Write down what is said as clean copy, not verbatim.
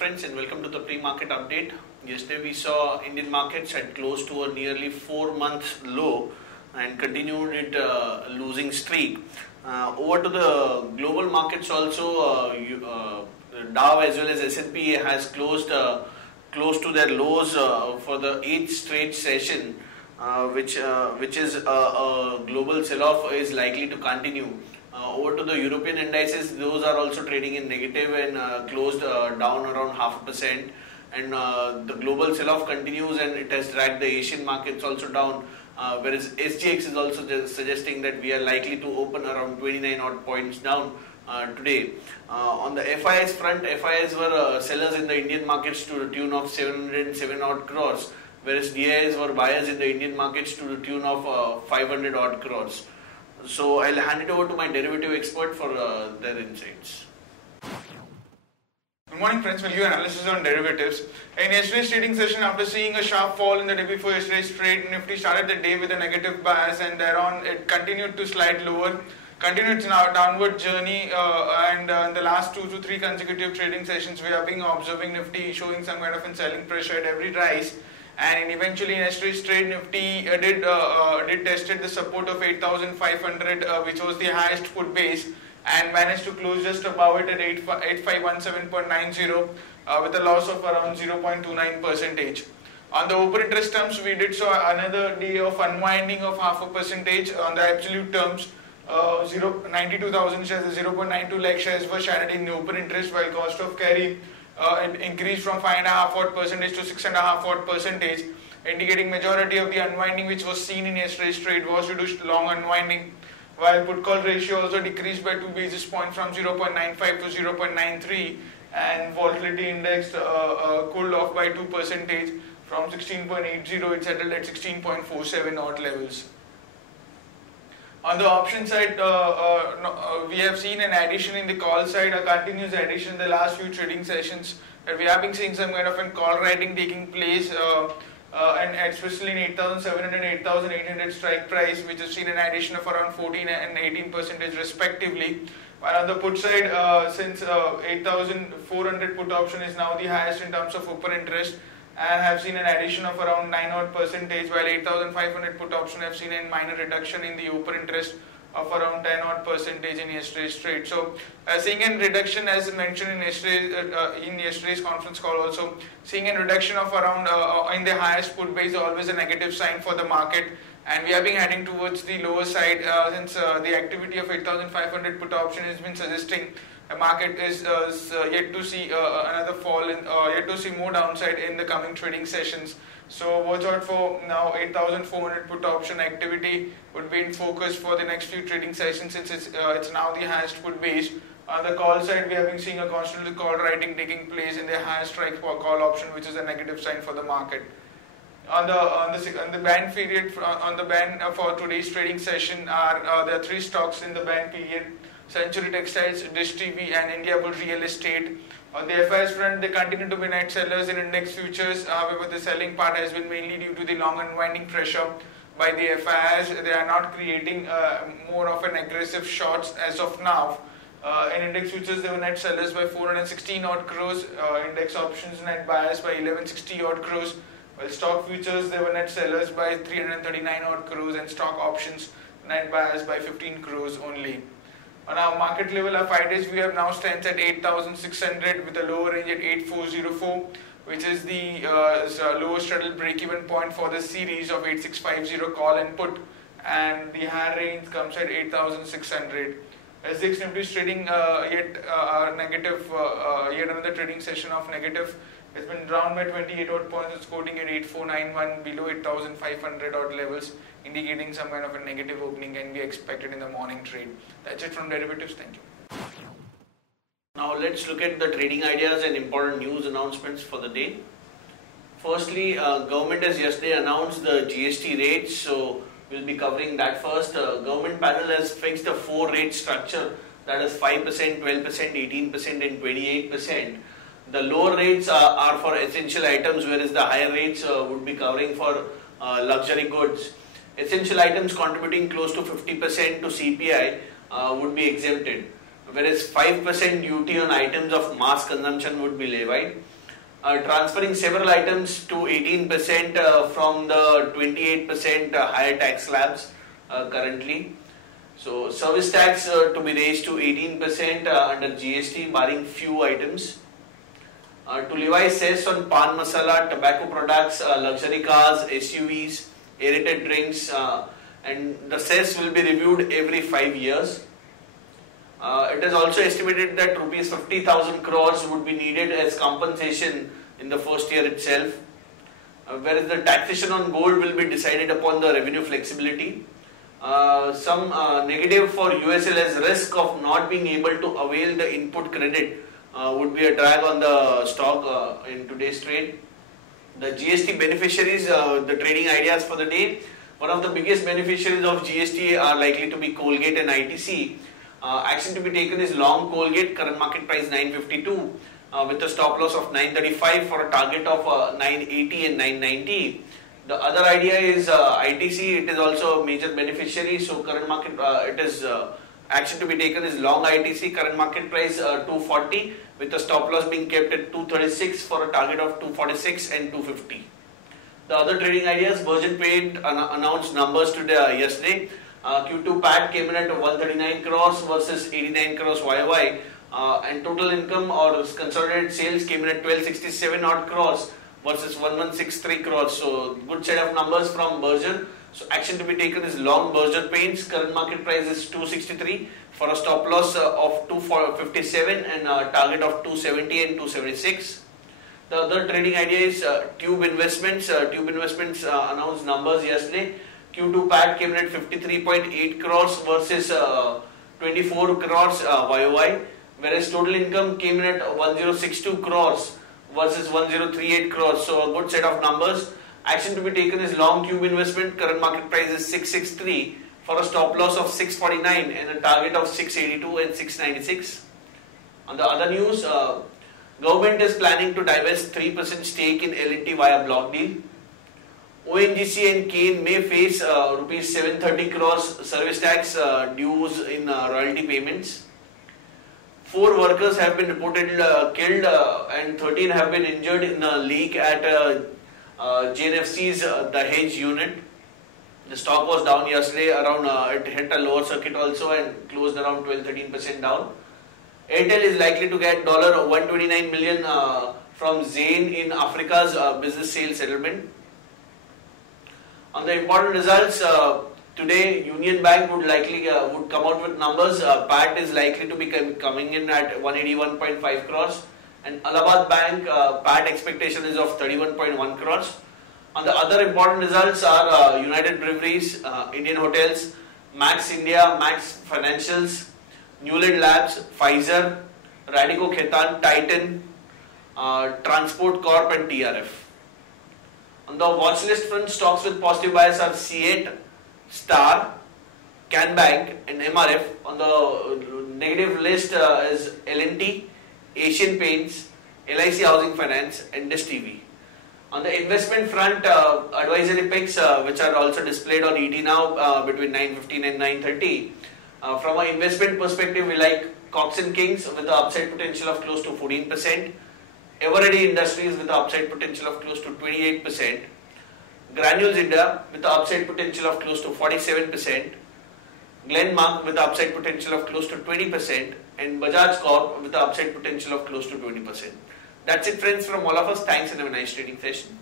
friends, and welcome to the pre-market update. Yesterday we saw Indian markets had closed to a nearly 4-month low and continued it losing streak. Over to the global markets also, Dow as well as S&P has closed close to their lows for the 8th straight session, which is a global sell-off is likely to continue. Over to the European indices, those are also trading in negative and closed down around 0.5%. And the global sell-off continues, and it has dragged the Asian markets also down. Whereas SGX is also suggesting that we are likely to open around 29 odd points down today. On the FIS front, FIS were sellers in the Indian markets to the tune of 707 odd crores, whereas DIs were buyers in the Indian markets to the tune of 500 odd crores. So I'll hand it over to my derivative expert for their insights. Good morning friends, we'll give analysis on derivatives. In yesterday's trading session, after seeing a sharp fall in the day before yesterday's trade, Nifty started the day with a negative bias, and thereon it continued to slide lower, continued its now downward journey, and in the last 2 to 3 consecutive trading sessions we have been observing Nifty showing some kind of a selling pressure at every rise. And eventually in yesterday's trade, Nifty did tested the support of 8,500, which was the highest put base, and managed to close just above it at 8517.90 with a loss of around 0.29%. On the open interest terms, we did saw another day of unwinding of 0.5% on the absolute terms. 92,000 shares, 0.92 lakh shares were shattered in the open interest, while cost of carry it increased from 5.5% to 6.5%, indicating majority of the unwinding which was seen in yesterday's trade was due to long unwinding, while put call ratio also decreased by 2 basis points from 0.95 to 0.93, and volatility index cooled off by 2% from 16.80, it settled at 16.47 odd levels. On the option side, we have seen an addition in the call side, a continuous addition in the last few trading sessions, that we have been seeing some kind of a call writing taking place, and especially in 8,700 and 8,800 strike price, which has seen an addition of around 14 and 18% respectively. While on the put side, since 8,400 put option is now the highest in terms of open interest, and have seen an addition of around 9 odd percentage, while 8,500 put option have seen a minor reduction in the open interest of around 10 odd percentage in yesterday's trade. So seeing a reduction, as mentioned in yesterday's conference call also, seeing a reduction of around in the highest put base always a negative sign for the market, and we have been heading towards the lower side since the activity of 8,500 put option has been suggesting the market is yet to see another fall, yet to see more downside in the coming trading sessions. So watch out for now 8,400 put option activity would be in focus for the next few trading sessions, since it's now the highest put base. On the call side, we have been seeing a constant call writing taking place in the highest strike call option, which is a negative sign for the market. On the ban period, on the ban for today's trading session there are 3 stocks in the ban period: Century Textiles, Dish TV, and India Bull Real Estate. On the FIS front, they continue to be net sellers in index futures. However, the selling part has been mainly due to the long unwinding pressure by the FIS. They are not creating more of an aggressive shorts as of now. In index futures, they were net sellers by 416 odd crores. Index options net buyers by 1160 odd crores. While stock futures, they were net sellers by 339 odd crores, and stock options net buyers by 15 crores only. On our market level, our 5 days we have now stands at 8,600 with a lower range at 8,404, which is the lowest straddle break-even point for the series of 8,650 call and put, and the higher range comes at 8,600. SGX Nifty is trading yet negative, yet another trading session of negative. It's been down by 28 odd points. It's quoting at 8,491, below 8,500 odd levels, indicating some kind of a negative opening can be expected in the morning trade. That's it from derivatives. Thank you. Now let's look at the trading ideas and important news announcements for the day. Firstly, government has yesterday announced the GST rates, so we'll be covering that first. Government panel has fixed a 4 rate structure, that is 5%, 12%, 18% and 28%. The lower rates are for essential items, whereas the higher rates would be covering for luxury goods. Essential items contributing close to 50% to CPI would be exempted. whereas 5% duty on items of mass consumption would be levied, transferring several items to 18% from the 28% higher tax slabs currently. So service tax to be raised to 18% under GST barring few items. To levy cess on pan masala, tobacco products, luxury cars, SUVs, aerated drinks, and the cess will be reviewed every 5 years. It is also estimated that rupees 50,000 crores would be needed as compensation in the first year itself, whereas the taxation on gold will be decided upon the revenue flexibility. Some negative for USL as risk of not being able to avail the input credit would be a drag on the stock in today's trade. The GST beneficiaries, the trading ideas for the day. One of the biggest beneficiaries of GST are likely to be Colgate and ITC. Action to be taken is long Colgate, current market price 952 with a stop loss of 935 for a target of 980 and 990. The other idea is ITC, it is also a major beneficiary, so current market, action to be taken is long ITC, current market price 240 with the stop loss being kept at 236 for a target of 246 and 250. The other trading ideas, Virgin Paint announced numbers today, yesterday. Q2 PAT came in at 139 crores versus 89 crores YY, and total income or consolidated sales came in at 1267 odd crores versus 1163 crores. So good set of numbers from Berger. So action to be taken is long Berger Paints. Current market price is 263 for a stop loss of 257 and a target of 270 and 276. The other trading idea is Tube Investments. Tube Investments announced numbers yesterday. Q2 PAT came in at 53.8 crores versus 24 crores YOY, whereas total income came in at 1062 crores versus 1038 crores. So a good set of numbers. Action to be taken is long Tube Investment. Current market price is 663 for a stop loss of 649 and a target of 682 and 696. On the other news, government is planning to divest 3% stake in L&T via block deal. ONGC and Kane may face rupees 730 crores service tax dues in royalty payments. 4 workers have been reported killed and 13 have been injured in a leak at JNFC's Dahej unit. The stock was down yesterday around, it hit a lower circuit also and closed around 12-13% down. Airtel is likely to get $129 million from Zain in Africa's business sales settlement. On the important results, today Union Bank would likely would come out with numbers. PAT is likely to be coming in at 181.5 crores, and Allahabad Bank PAT expectation is of 31.1 crores. On the other important results are United Breweries, Indian Hotels, Max India, Max Financials, Newland Labs, Pfizer, Radico Khaitan, Titan, Transport Corp and TRF. On the watch list front, stocks with positive bias are C8, Star, Can Bank and MRF. On the negative list is L&T, Asian Paints, LIC Housing Finance and Dish TV. On the investment front, advisory picks which are also displayed on ET now between 9:15 and 9:30. From an investment perspective, we like Cox & Kings with the upside potential of close to 14%. Eveready Industries with the upside potential of close to 28%. Granules India with the upside potential of close to 47%. Glenmark with the upside potential of close to 20%. And Bajaj Corp with the upside potential of close to 20%. That's it, friends, from all of us. Thanks and have a nice trading session.